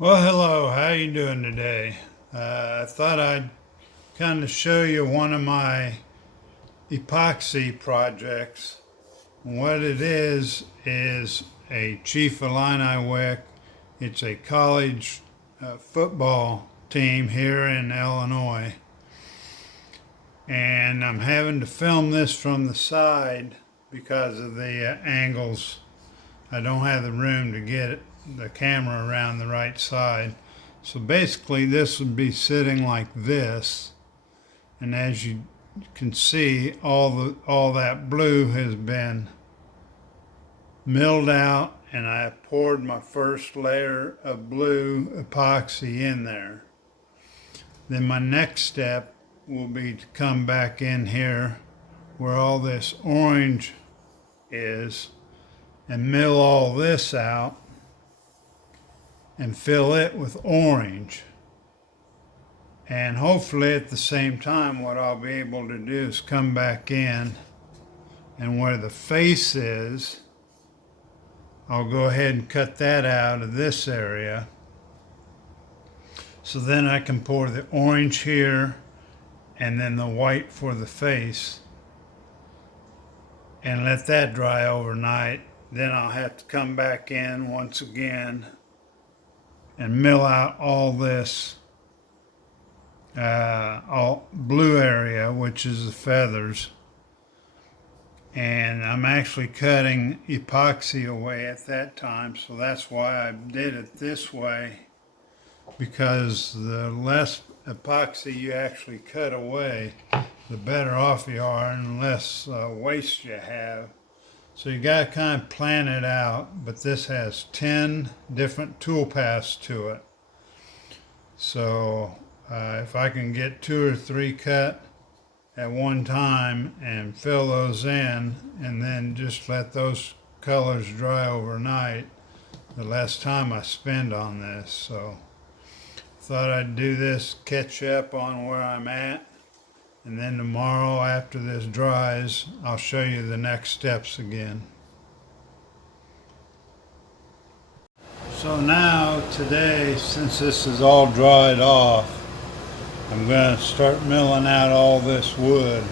Well, hello. How you doing today? I thought I'd kind of show you one of my epoxy projects. What it is a Chief Illini wick. It's a college football team here in Illinois, and I'm having to film this from the side because of the angles. I don't have the room to get the camera around the right side. So basically this would be sitting like this, and as you can see, all that blue has been milled out, and I poured my first layer of blue epoxy in there. Then my next step will be to come back in here where all this orange is and mill all this out and fill it with orange. And hopefully at the same time, what I'll be able to do is come back in, and where the face is, I'll go ahead and cut that out of this area. So then I can pour the orange here and then the white for the face and let that dry overnight. Then I'll have to come back in once again and mill out all this all blue area, which is the feathers. And I'm actually cutting epoxy away at that time, so that's why I did it this way, because the less epoxy you actually cut away, the better off you are and less waste you have. So you got to kind of plan it out, but this has 10 different tool paths to it. So if I can get 2 or 3 cut at one time and fill those in and then just let those colors dry overnight, the less time I spend on this. So thought I'd do this, catch up on where I'm at. And then tomorrow, after this dries, I'll show you the next steps again. So now, today, since this is all dried off, I'm going to start milling out all this wood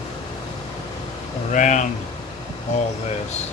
around all this.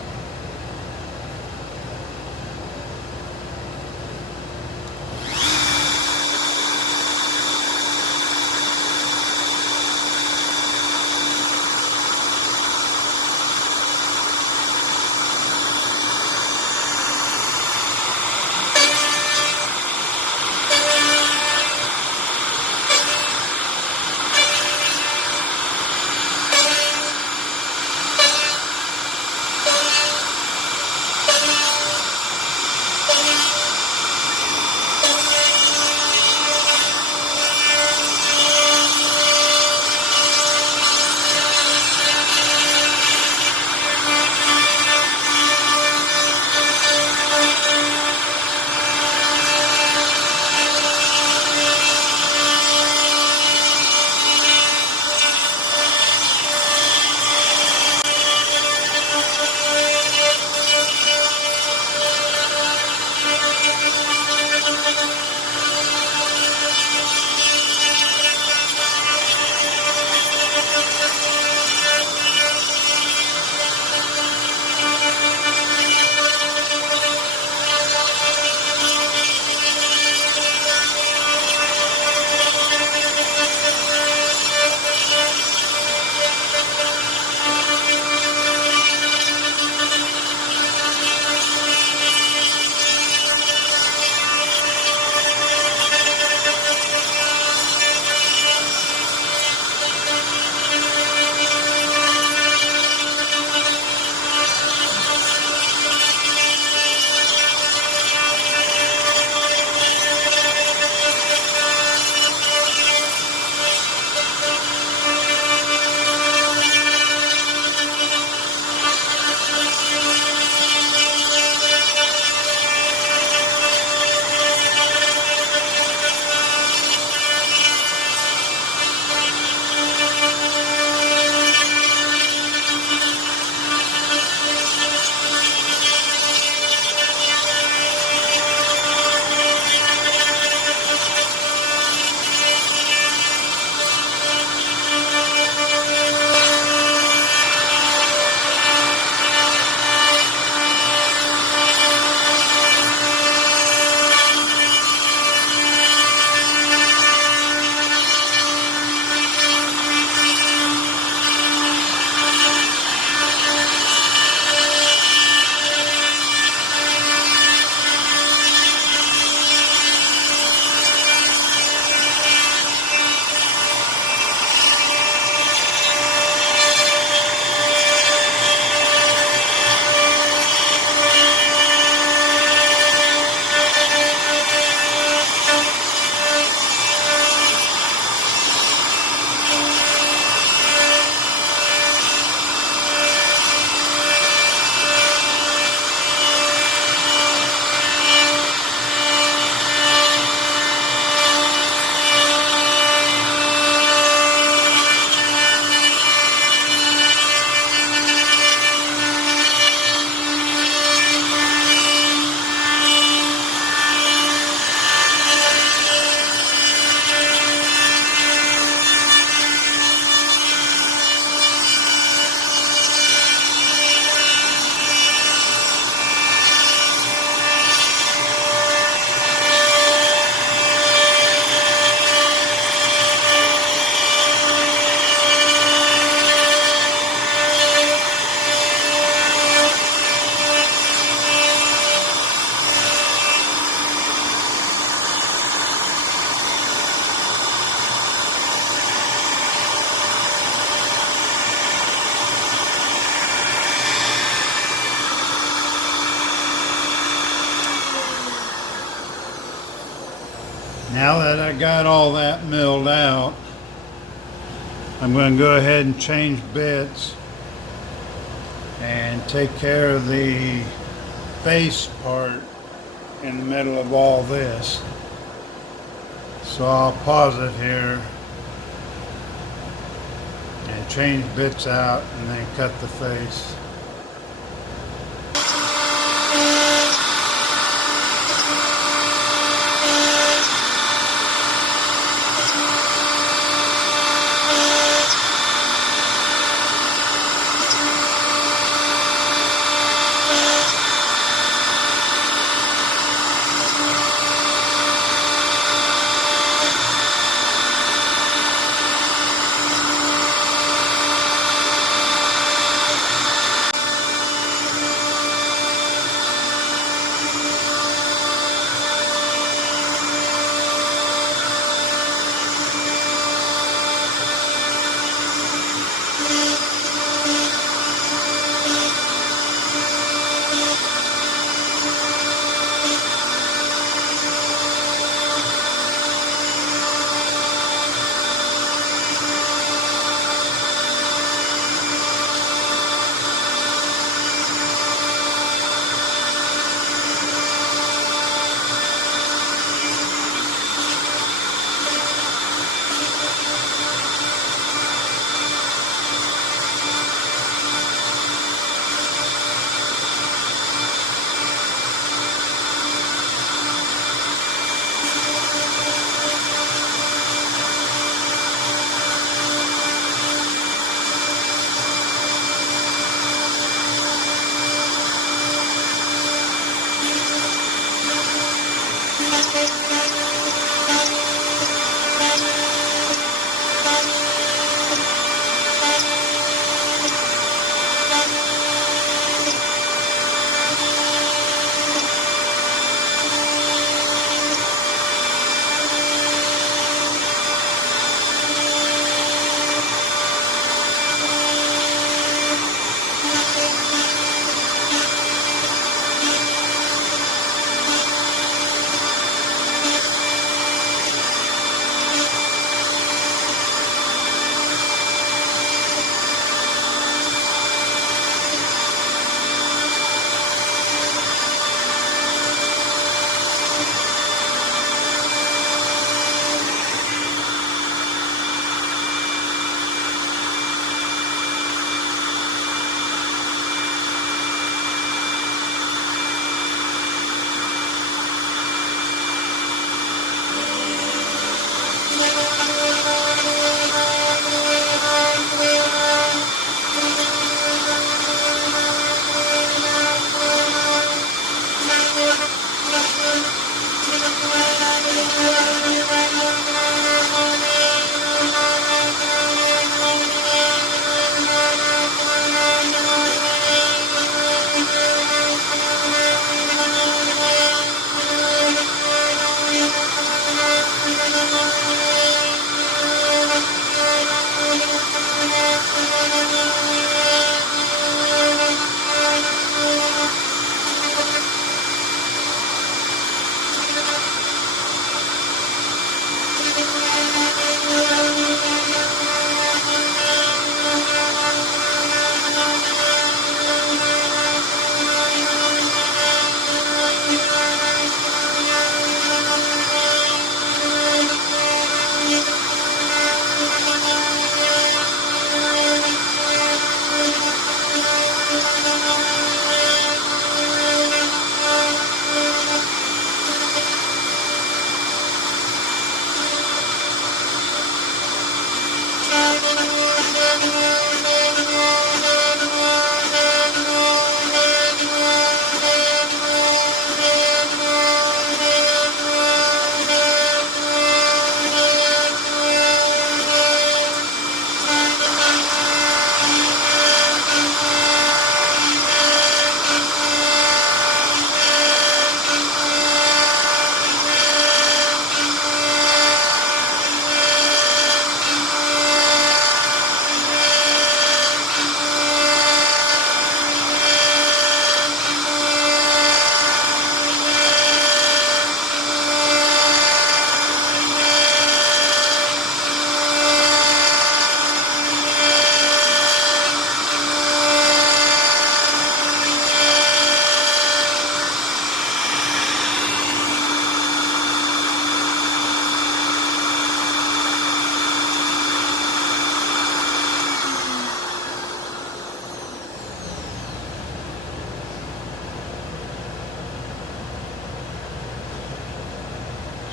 Now that I got all that milled out, I'm going to go ahead and change bits and take care of the face part in the middle of all this. So I'll pause it here and change bits out and then cut the face.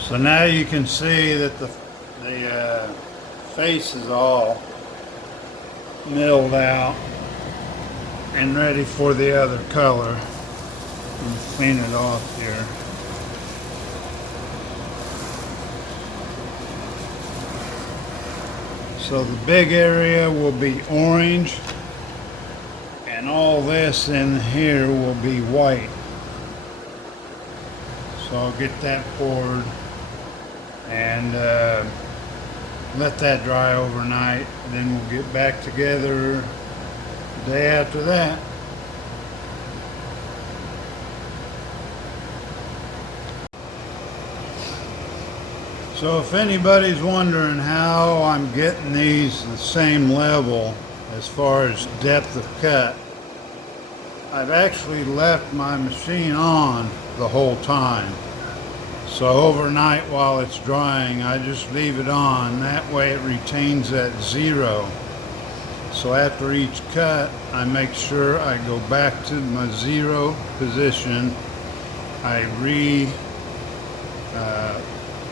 So now you can see that the face is all milled out and ready for the other color. Let me clean it off here. So the big area will be orange, and all this in here will be white. So I'll get that poured and let that dry overnight. Then we'll get back together the day after that. So if anybody's wondering how I'm getting these the same level as far as depth of cut, I've actually left my machine on the whole time. So overnight while it's drying, I just leave it on. That way it retains that zero. So after each cut, I make sure I go back to my zero position. I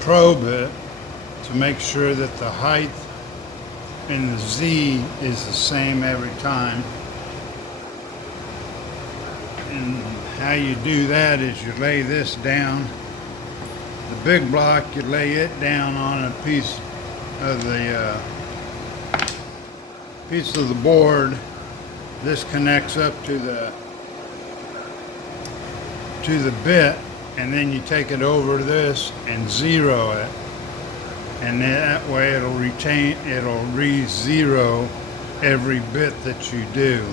probe it to make sure that the height in the Z is the same every time. And how you do that is you lay this down. The big block, you lay it down on a piece of the board. This connects up to the bit, and then you take it over this and zero it, and that way it'll re-zero every bit that you do.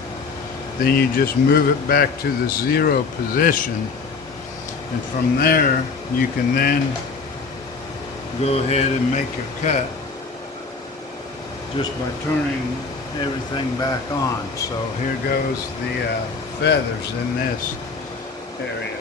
Then you just move it back to the zero position, and from there you can then go ahead and make your cut just by turning everything back on. So here goes the feathers in this area.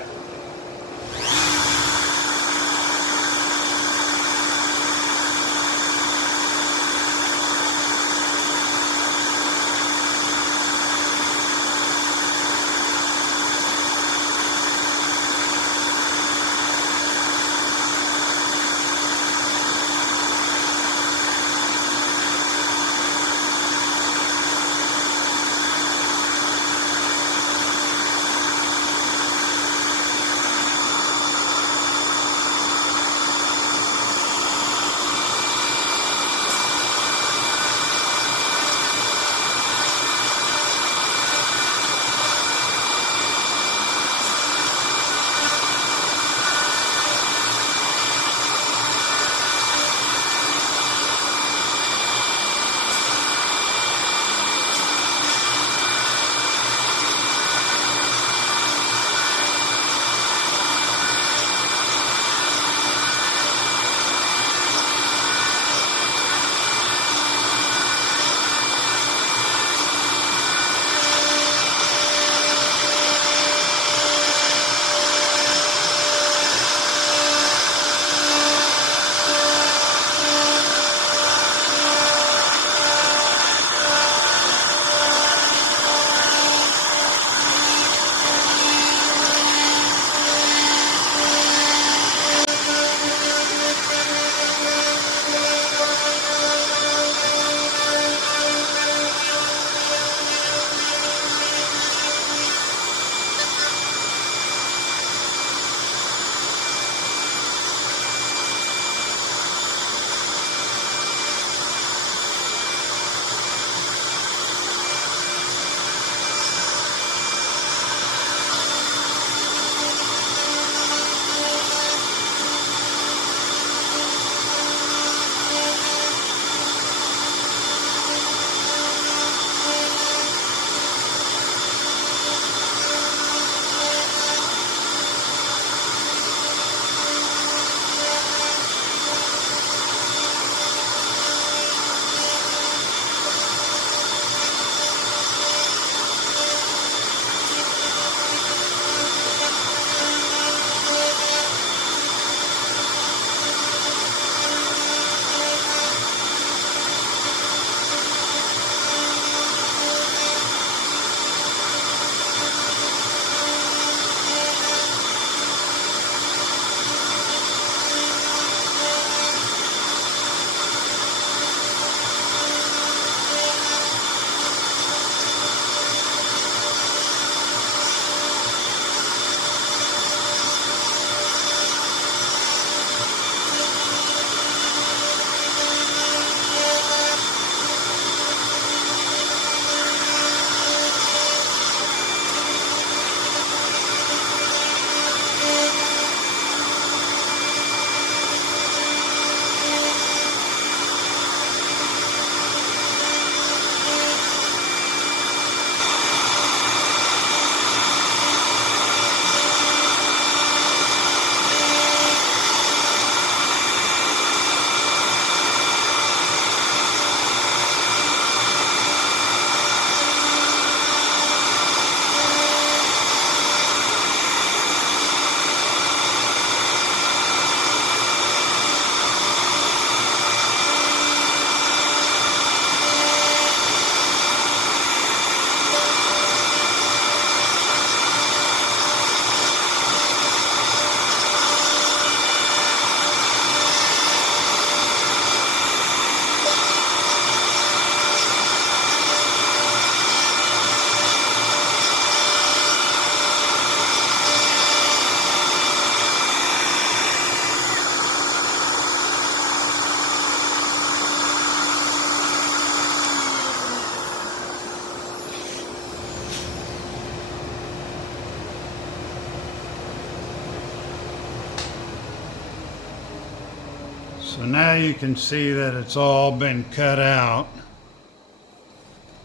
So now you can see that it's all been cut out.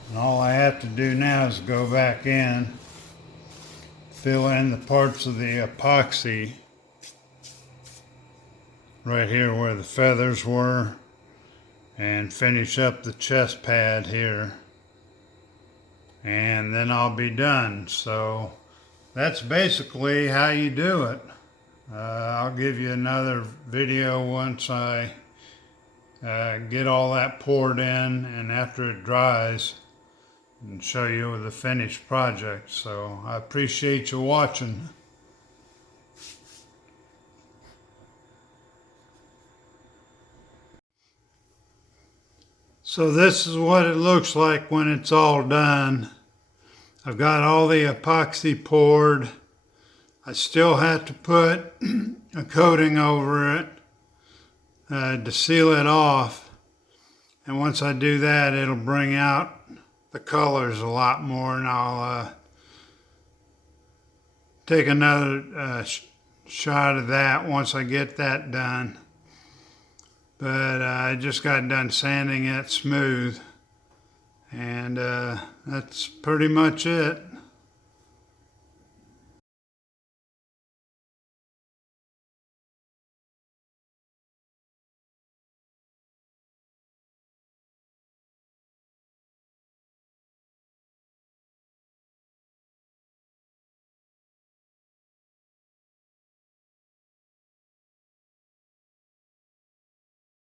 And all I have to do now is go back in, fill in the parts of the epoxy right here where the feathers were, and finish up the chest pad here. And then I'll be done. So that's basically how you do it. I'll give you another video once I get all that poured in and after it dries, and show you the finished project. So I appreciate you watching. So this is what it looks like when it's all done. I've got all the epoxy poured. I still have to put a coating over it to seal it off. And once I do that, it'll bring out the colors a lot more, and I'll take another shot of that once I get that done. But I just got done sanding it smooth, and that's pretty much it.